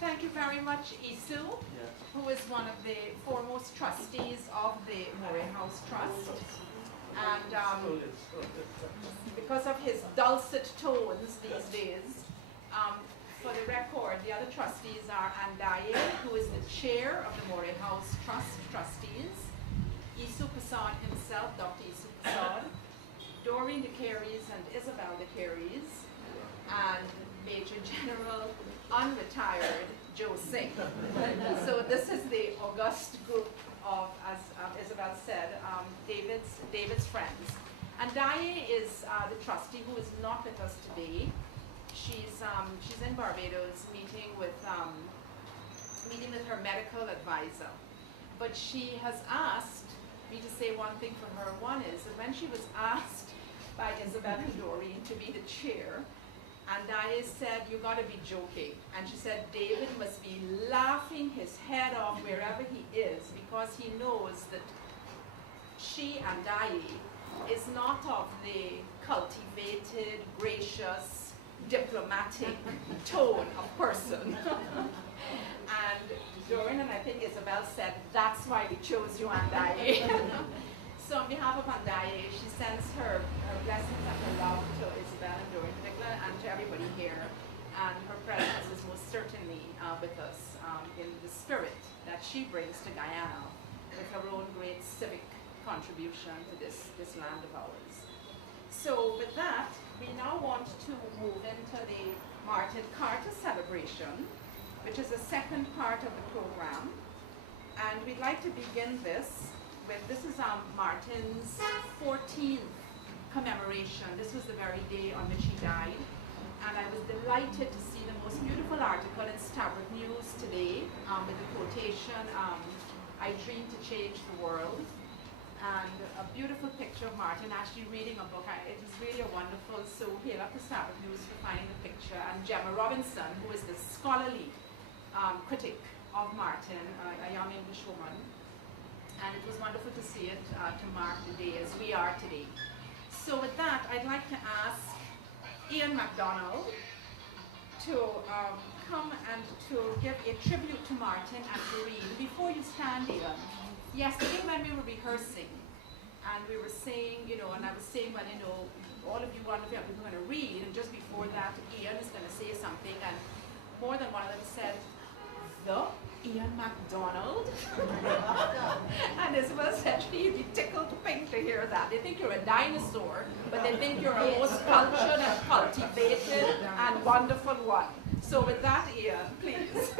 Thank you very much, Isu, who is one of the foremost trustees of the Moray House Trust. And because of his dulcet tones these days, for the record, the other trustees are Andaye, who is the chair of the Moray House Trust trustees, Isu Pasad himself, Dr. Isu Pasad, Doreen de Carries and Isabel de Carries, and Major General unretired Joe Singh. So this is the august group of, as Isabel said, David's friends. And Daye is the trustee who is not with us today. She's in Barbados meeting with her medical advisor. But she has asked me to say one thing for her. One is that when she was asked by Isabel and Doreen to be the chair, and Daye said, "You gotta be joking." And she said, David must be laughing his head off wherever he is because he knows that she and Daye is not of the cultivated, gracious, diplomatic tone of person. And Doreen and I think Isabel said, that's why we chose you, Andaye. So on behalf of Andaye, she sends her blessings and her love to Isabel and Doreen in particular and to everybody here. And her presence is most certainly with us in the spirit that she brings to Guyana with her own great civic contribution to this land of ours. So with that, we now want to move into the Martin Carter celebration, which is the second part of the program. And we'd like to begin this is Martin's 14th commemoration. This was the very day on which he died. And I was delighted to see the most beautiful article in Stavrik News today with the quotation, "I dream to change the world." And a beautiful picture of Martin actually reading a book. It was really a wonderful, so hail up to Stavrik News for finding the picture. And Gemma Robinson, who is the scholarly critic of Martin, a young English woman. And it was wonderful to see it to mark the day as we are today. So with that, I'd like to ask Ian MacDonald to come and to give a tribute to Martin and to read. Before you stand, Ian, yesterday when we were rehearsing, and we were saying, and I was saying, well, all of you wonderful people are going to read, and just before that, Ian is going to say something, and more than one of them said, "The Ian MacDonald?" And Isabel said she'd be tickled pink to hear that. They think you're a dinosaur, but they think you're a most cultured and cultivated and wonderful one. So with that, Ian, please.